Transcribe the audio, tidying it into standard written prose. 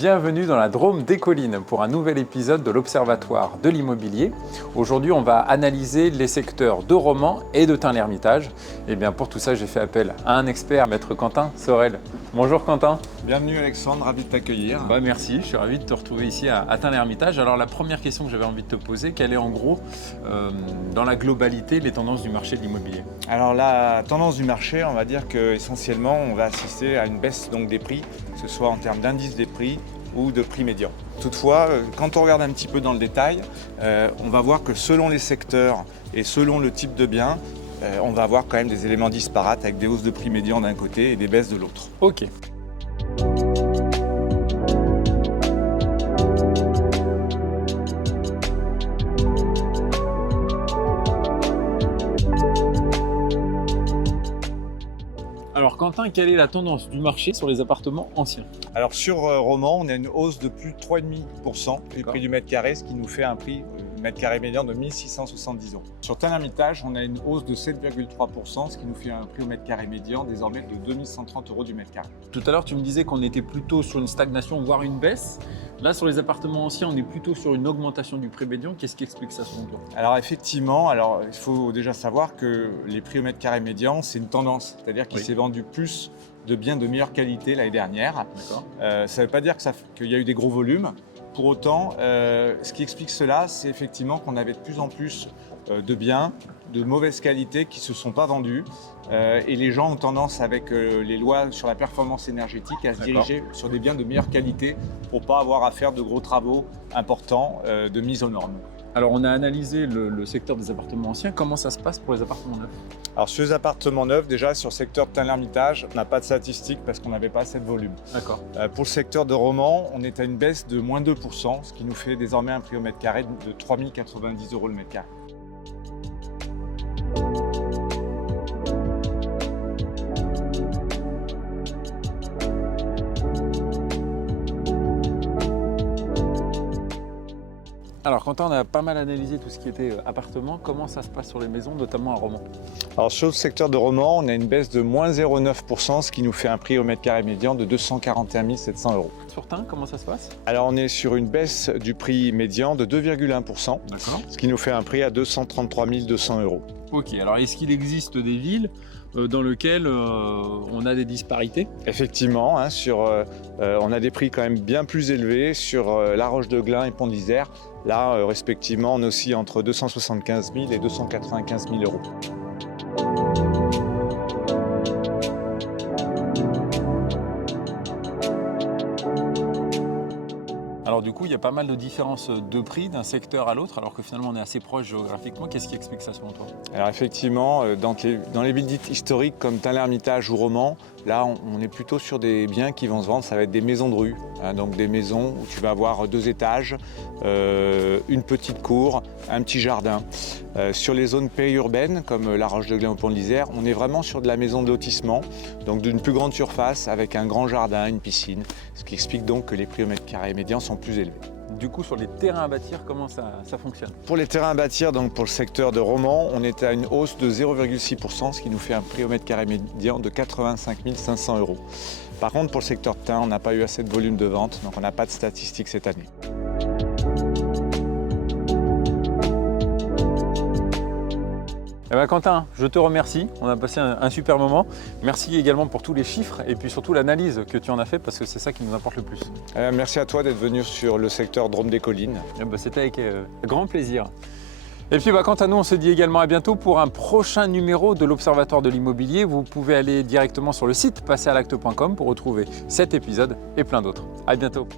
Bienvenue dans la Drôme des Collines pour un nouvel épisode de l'Observatoire de l'immobilier. Aujourd'hui, on va analyser les secteurs de Romans et de Tain-l'Hermitage. Et bien pour tout ça, j'ai fait appel à un expert, Maître Quentin Sorel. Bonjour Quentin. Bienvenue Alexandre, ravi de t'accueillir. Merci, je suis ravi de te retrouver ici à Tain-l'Hermitage. Alors la première question que j'avais envie de te poser, quelle est en gros, dans la globalité, les tendances du marché de l'immobilier? Alors la tendance du marché, on va dire qu'essentiellement, on va assister à une baisse donc, des prix, que ce soit en termes d'indice des prix ou de prix médian. Toutefois, quand on regarde un petit peu dans le détail, on va voir que selon les secteurs et selon le type de bien, on va avoir quand même des éléments disparates avec des hausses de prix médian d'un côté et des baisses de l'autre. Ok. Alors Quentin, quelle est la tendance du marché sur les appartements anciens? Alors sur Romans, on a une hausse de plus de 3,5% du prix du mètre carré, ce qui nous fait un prix mètre carré médian de 1670 €. Sur Tain-l'Hermitage, on a une hausse de 7,3%, ce qui nous fait un prix au mètre carré médian désormais de 2130 € du mètre carré. Tout à l'heure, tu me disais qu'on était plutôt sur une stagnation, voire une baisse. Là, sur les appartements anciens, on est plutôt sur une augmentation du prix médian. Qu'est-ce qui explique ça selon toi? Alors effectivement, il faut déjà savoir que les prix au mètre carré médian, c'est une tendance, c'est-à-dire qu'il s'est vendu plus de biens de meilleure qualité l'année dernière. Ça ne veut pas dire qu'il y a eu des gros volumes. Pour autant, ce qui explique cela, c'est effectivement qu'on avait de plus en plus de biens de mauvaise qualité qui ne se sont pas vendus. Et les gens ont tendance, avec les lois sur la performance énergétique, à se diriger sur des biens de meilleure qualité pour ne pas avoir à faire de gros travaux importants de mise aux normes. Alors, on a analysé le secteur des appartements anciens. Comment ça se passe pour les appartements neufs? Alors, sur les appartements neufs, déjà, sur le secteur de Tain-l'Hermitage, on n'a pas de statistiques parce qu'on n'avait pas assez de volume. D'accord. Pour le secteur de Romans, on est à une baisse de moins 2%, ce qui nous fait désormais un prix au mètre carré de 3090 € le mètre carré. Alors, Quentin, on a pas mal analysé tout ce qui était appartement. Comment ça se passe sur les maisons, notamment à Romans? Alors, sur le secteur de Romans, on a une baisse de moins 0,9%, ce qui nous fait un prix au mètre carré médian de 241 700 €. Sur Tain, comment ça se passe? Alors, on est sur une baisse du prix médian de 2,1%, ce qui nous fait un prix à 233 200 €. Ok, alors est-ce qu'il existe des villes dans lesquelles on a des disparités? Effectivement, on a des prix quand même bien plus élevés sur La Roche-de-Glin et Pont-d'Isère. Là, respectivement, on oscille entre 275 000 et 295 000 €. Alors du coup, il y a pas mal de différences de prix d'un secteur à l'autre, alors que finalement on est assez proche géographiquement. Qu'est-ce qui explique ça selon toi? Alors effectivement, dans les villes dites historiques comme Tain-l'Hermitage ou Romans, là on est plutôt sur des biens qui vont se vendre, ça va être des maisons de rue, donc des maisons où tu vas avoir 2 étages, une petite cour, un petit jardin. Sur les zones périurbaines comme La Roche-de-Glin ou Pont-d'Isère, on est vraiment sur de la maison de lotissement, donc d'une plus grande surface avec un grand jardin, une piscine, ce qui explique donc que les prix au mètre carré médian sont plus élevés. Du coup, sur les terrains à bâtir, comment ça fonctionne? Pour les terrains à bâtir, donc pour le secteur de Romans, on est à une hausse de 0,6%, ce qui nous fait un prix au mètre carré médian de 85 500 €. Par contre, pour le secteur de Tain, on n'a pas eu assez de volume de vente, donc on n'a pas de statistiques cette année. Quentin, je te remercie, on a passé un super moment. Merci également pour tous les chiffres et puis surtout l'analyse que tu en as fait parce que c'est ça qui nous importe le plus. Merci à toi d'être venu sur le secteur Drôme des Collines. C'était avec grand plaisir. Et puis quant à nous, on se dit également à bientôt pour un prochain numéro de l'Observatoire de l'immobilier. Vous pouvez aller directement sur le site passeralacte.com pour retrouver cet épisode et plein d'autres. À bientôt.